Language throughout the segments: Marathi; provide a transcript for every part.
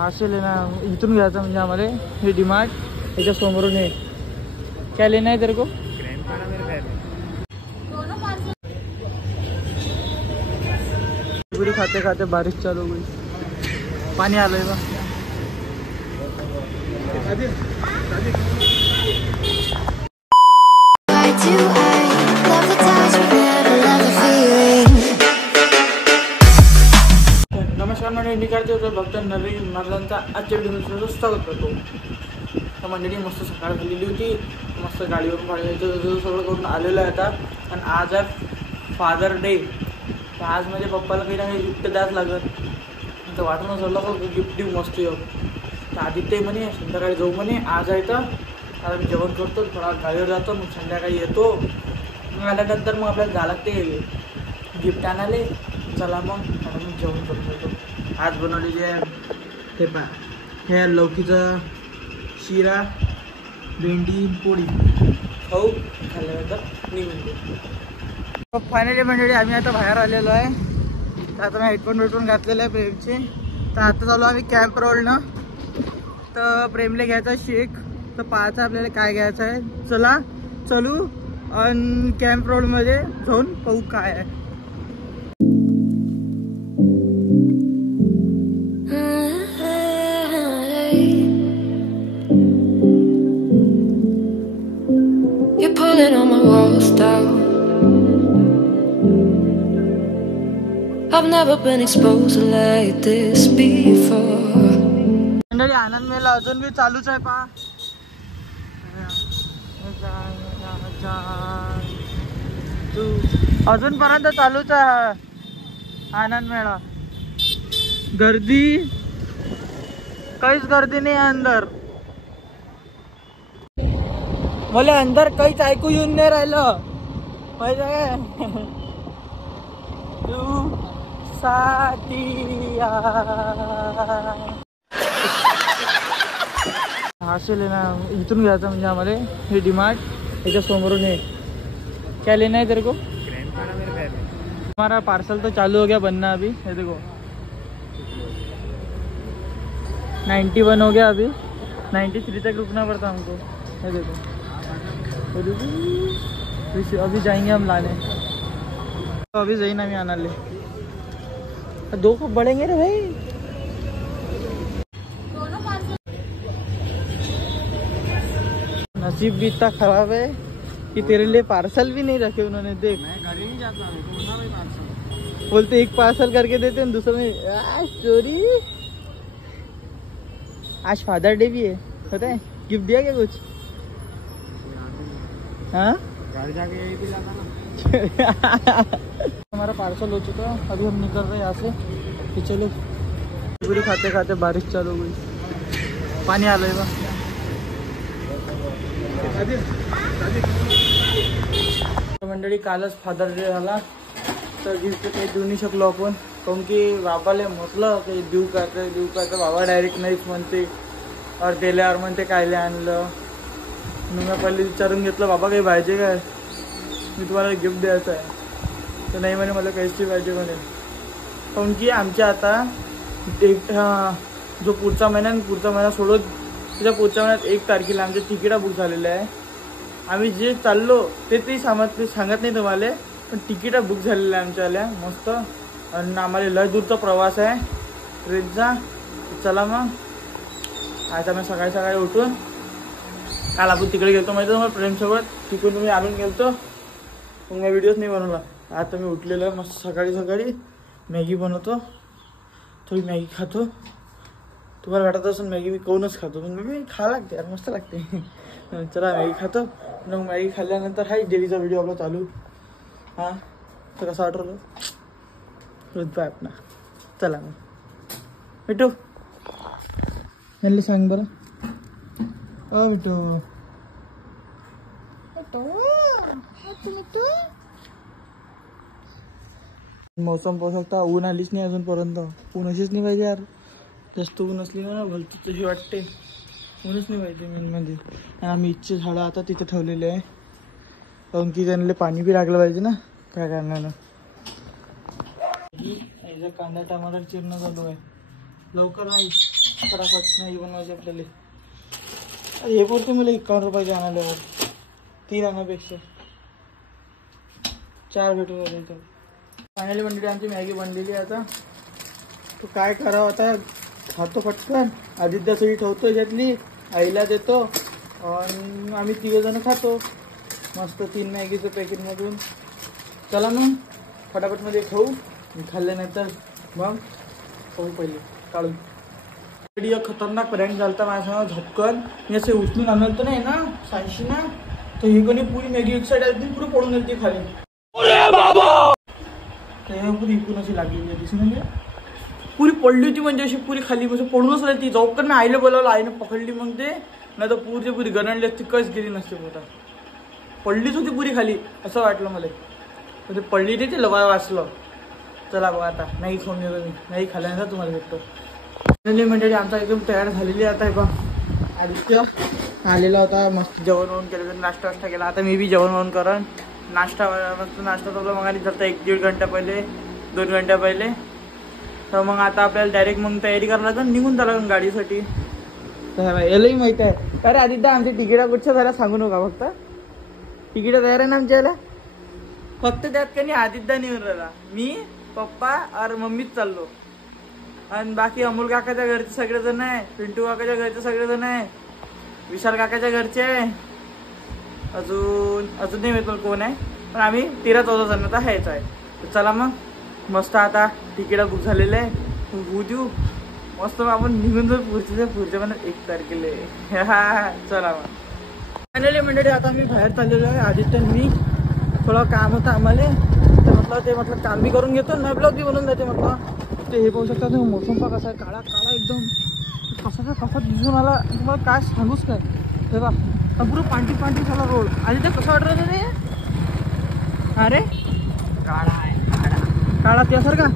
असे लेना इथून घ्यायचं म्हणजे आम्हाला हे डीमार्ट याच्या समोरून हे क्या लेना है तेरे को पूरी खाते खाते बारिश चालू हुई पानी आलंय बा नमस्कार मंडळी मी करते होतो भक्त नवीन महाराजांचा आजच्या व्हिडिओमध्ये स्वागत करतो। तर मंडळी मस्त सकाळ झालेली होती मस्त गाडीवरून बाहेर सगळं करून आलेलं आहे आता आणि आज आहे फादर डे तर आज माझ्या पप्पाला काही ना काही गिफ्ट द्यावंच लागत तर वाटून झालं बघ गिफ्ट देऊ मस्त येऊ तर आदित्य म्हणे संध्याकाळी जाऊ म्हणे आज आहे तर आता मी जेवण करतो थोडा गाडीवर जातो मग संध्याकाळी येतो मग आल्यानंतर मग आपल्याला जावं लागते गिफ्ट आणाले चला मग आता मी जेवण करतो। आज बनवलेली आहे हे पा हे लौकीचं शिरा भेंडी पोळी खाऊ खाल्ल्यानंतर निघून जाऊ। फायनली मंडळी आम्ही आता बाहेर आलेलो आहे तर आता मी हेडफोन घातलेलं आहे प्रेमचे तर आता चालू आम्ही कॅम्प रोडनं तर प्रेमले घ्यायचा शेक तर पाहायचं आपल्याला काय घ्यायचं आहे चला चलू आणि कॅम्प रोडमध्ये जाऊन पाहू काय आहे। On my walls down, I've never been exposed like this before. मंडळी आनंद मेला अजून बी चालूच आहे पा तू अजूनपर्यंत चालूच आहे आनंद मेळा गर्दी काहीच गर्दी नाही अंदर मला अंदर काहीच ऐकू येऊन नाही राहिलं माहिती आहे तू साथिया असे लेना इथून घ्यायचं म्हणजे आम्हाला हे डीमार्ट याच्या समोरून हे क्या लेना है तेरे को हमारा पार्सल तो चालू हो गया बनना अभी ये देखो 91 हो गया अभी 93 तक रुकना पड़ता हमको ये देखो अभी जाएंगे हम लाने तो अभी जाइए हम आना ले दो कब बढ़ेंगे रे भाई नसीब भी इतना खराब है कि तेरे लिए पार्सल भी नहीं रखे उन्होंने देख मैं घर ही नहीं जाता पार्सल बोलते एक पार्सल करके देते हैं दूसरे में चोरी। आज फादर डे भी है पता है गिफ्ट दिया क्या कुछ हाँ घर जाके यही भी लाता ना हमारा पार्सल हो चुका है अभी हम निकल रहे हैं यहाँ से कि चलो पूरी खाते खाते बारिश चालू हुई पानी आ रहा है मंडळी कालच फादर डे झाला तर गिफ्ट काही देऊ नाही शकलो आपण काऊन की बाबाला म्हटलं काही देऊ का तर बाबा डायरेक्ट नाहीच म्हणते और दिल्यावर म्हणते कायले आणलं मग मी पहिले विचारून घेतलं बाबा काही पाहिजे काय मी तुम्हाला गिफ्ट द्यायचं आहे तर नाही म्हणे मला काहीच पाहिजे म्हणे काऊन की आमच्या आता एक जो पुढचा महिना सोडून त्याच्या पुढच्या महिन्यात 1 तारखेला आमच्या तिकिटा बुक झालेल्या आहे आम्ही जे चाललो ते सांगत नाही तुम्हाला पण तिकिटा बुक झालेल्या आहे आमच्यावाल्या मस्त आणि आम्हाला लय दूरचा प्रवास आहे ट्रेनचा चला मग आता मी सकाळी उठून काल आपण तिकडे गेलो माहिती तुम्हाला प्रेमसोबत तिकडून मी आणून गेलतो मग मी व्हिडिओच नाही बनवला आता मी उठलेलं मस्त सकाळी मॅगी बनवतो थोडी मॅगी खातो तुम्हाला वाटत असून मॅगी मी कोणच खातो पण मी खा लागते यार मस्त लागते चला मॅगी खातो मग मॅगी खाल्ल्यानंतर हाय डेलीचा व्हिडिओ आपला चालू हां तर कसं वाटलं रुद्र आपला चला मग भेटू सांग बरं बिट्टू मौसम पाहू शकता ऊन आलीच नाही अजूनपर्यंत ऊन अशीच नाही पाहिजे यार जास्त ऊन असली ना भलती तशी वाटते ऊनच नाही पाहिजे मेन म्हणजे आम्ही इच्छे झाडं आता तिथे ठेवलेले आहे काऊन की त्यांना पाणी बी लागलं पाहिजे ना काय कारणानं याचा कांदा टमाटर चिरणं चालू आहे लवकर नाही फटाफट नाही बनवायचे आपल्याला. हे पुरते मला 51 रुपयाचे आणायला, 3 आणापेक्षा 4 भेटून जाईल. फायनली मंडळी आमची मॅगी बनलेली आहे. आता तो काय करावं, आता खातो पटकन. आदित्यासाठी ठेवतो याच्यातली, आईला देतो आणि आम्ही 3 जण खातो मस्त 3 मॅगीचं पॅकेटमधून. चला मग फटाफटमध्ये खाऊ. खाल्ल्यानंतर मग खाऊ पहिले काढून. खतरनाक प्रँक झालता माझ्या झपकन. मी असे उचलून आणलं तर नाही ना सायशी ना, तर हे कोणी पुरी मॅगी एक साईड आली पुढे पडून गेली खाली. पुरी इकून अशी लागलेली दिसून म्हणजे पुरी पडली होती, म्हणजे अशी पुरी खाली म्हणजे पडूनच राहिली ती. झपकन मी आईला बोलावलं, आईने पकडली मग ते, नाही तर पुरी गरंडली असती, कच गेली नसते पोटात. पडलीच होती पुरी खाली असं वाटलं मला. ते पडली ती ते लवाय वाचलं. चला बघा आता नाही खाऊन येतो मी, नाही खाल्ल्यानंतर तुम्हाला भेटतो. फायनली मंडळी आमचा एकदम तयार झालेली आहे. आता हे बघ आदित्य आलेला होता, मस्त जेवण वरून केलं, नाश्ता केला. आता मी बी जेवण वरून करण. नाश्ता तर मग आणि जर 1-1.5 घंटा पहिले 2 घंटा पहिले. तर मग आता आपल्याला डायरेक्ट मग तयारी करायला लागेल, निघून जायला लागेल गाडीसाठी. तर यालाही माहिती आहे. अरे आदित्य आमच्या तिकिटा कुठच्या झाल्या सांगू नका, फक्त तिकीट तयार आहे ना आमच्या याला. फक्त त्यात काही आदित्य निघून राहिला, मी पप्पा और मम्मीच चाललो. आणि बाकी अमोल काकाच्या घरचे सगळेजण आहे, पिंटू काकाच्या घरचे सगळेजण आहे, विशाल काकाच्या घरचे आहे, अजून नाही माहित कोण आहे, पण आम्ही 13-14 जण आता हेच आहे. तर चला मग मस्त आता तिकीट बुक झालेले आहे, बुक देऊ मस्त आपण निघून जाऊ पुढच्या महिन्यात 1 तारखेला. चला मग फायनली मंडळी आता आम्ही बाहेर चाललेलो आहे. आदित्य मी थोडं काम होतं आम्हाला, तर म्हटलं काम बी करून घेतो ना, ब्लॉग बी बनवून जाते म्हटलं. ते हे पाहू शकता तुम्ही, मोसम पहा कसा आहे, काळा काळा एकदम कसा दिसून आला. तुम्हाला काय सांगूच काय, हे बा पुरं पांढरी झाला रोड. आधी तर कसं वाटत ते, अरे काळा आहे काळा त्यासारखा.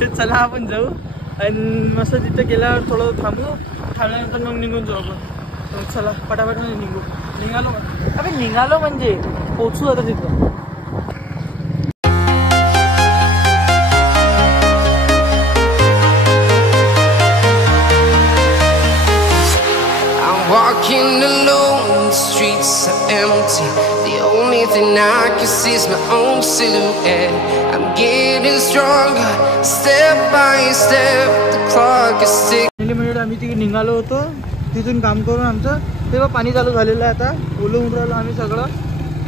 ते चला आपण जाऊ आणि मस्त तिथं गेल्यावर थोडं थांबल्यानंतर मग निघून जाऊ आपण. चला पटापट निघालो म्हणजे पोचू आता तिथं. Walking alone, the streets are empty. The only thing I can see is my own silhouette. I'm getting stronger, step by step. The clock is ticking. म्हणजे आम्ही तिथे निघालो होतो, तिथून काम करून आमचं तेव्हा पाणी चालू झालेलं आहे. आता ओलून राहिलो आम्ही सगळं.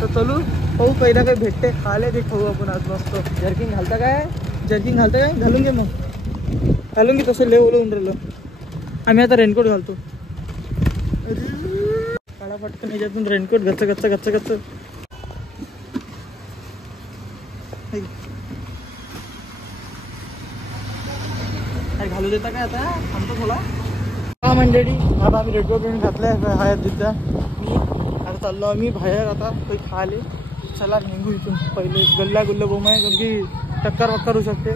तर चलू पाहू पहिला काही भेटते खायला, ते खाऊ आपण आज मस्त. जर्किंग घालता काय घालून घे मग, घालून घे. तसं लय ओलून राहिलो आम्ही. आता रेनकोट घालतो. काढा पटकन ह्याच्यातून रेनकोट. गच्च घालू देता काय आता, थांबतो थोडा. हा मंडळी आता आम्ही रेनकोट घातलाय. हाय आदित्य मी आता चाललो आम्ही बाहेर आता काही खाले. चला निघू इथून. पहिले गुल्ला गोम आहे, कारण की टक्कर होऊ शकते.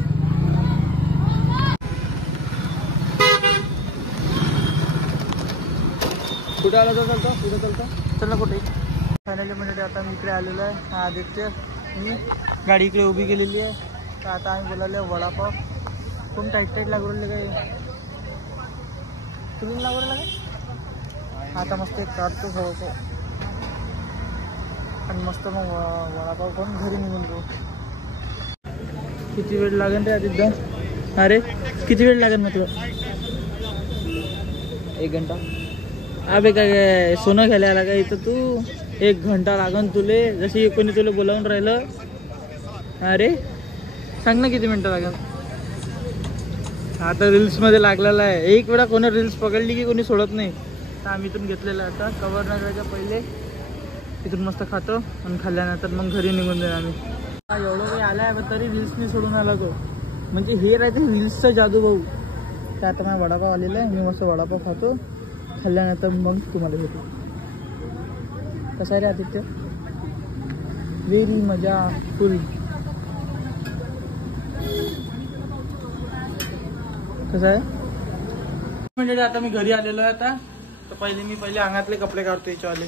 कुठे आला तर चालतं चला कुठे. फायनली म्हणजे आता मी इकडे आलेलो आहे. हा आदित्य मी गाडी इकडे उभी केलेली आहे. तर आता आम्ही बोलावले वडापाव. कोण टाईट लागू राहिले काय, तुम्ही लागू राहिला काय. आता मस्त एक काढतो थोडंसं आणि मस्त मग वडापाव करून घरी निघून जाऊ. किती वेळ लागेल रे आदित्य. अरे किती वेळ लागेल म्हटलं. 1 घंटा. अबे काय सोनं घ्यायला आला का इथं तू. 1 घंटा लागन तुले, जशी कोणी तुला बोलावून राहिलं. अरे सांग ना किती मिनटं लागेल. आता रील्समध्ये लागलेला आहे. एक वेळा कोणी रील्स पकडली की कोणी सोडत नाही. तर आम्ही इथून घेतलेलं आहे. आता कवर न जायच्या पहिले इथून मस्त खातो आणि खाल्ल्यानंतर मग घरी निघून जाईल आम्ही. एवढं काही आलं आहे पण तरी रील्सनी सोडून आला तो. म्हणजे हे राहते रील्सचा जादू भाऊ. तर आता माझा वडापाव आलेला आहे. मी मस्त वडापाव खातो, खाल्ल्यानंतर मग तुम्हाला भेटू. कसं आहे रे आदित्य. व्हेरी मजा फुल. कसं आहे म्हणजे आता मी घरी आलेलो आहे. आता तर मी पहिले अंगातले कपडे काढतो याच्यावाले.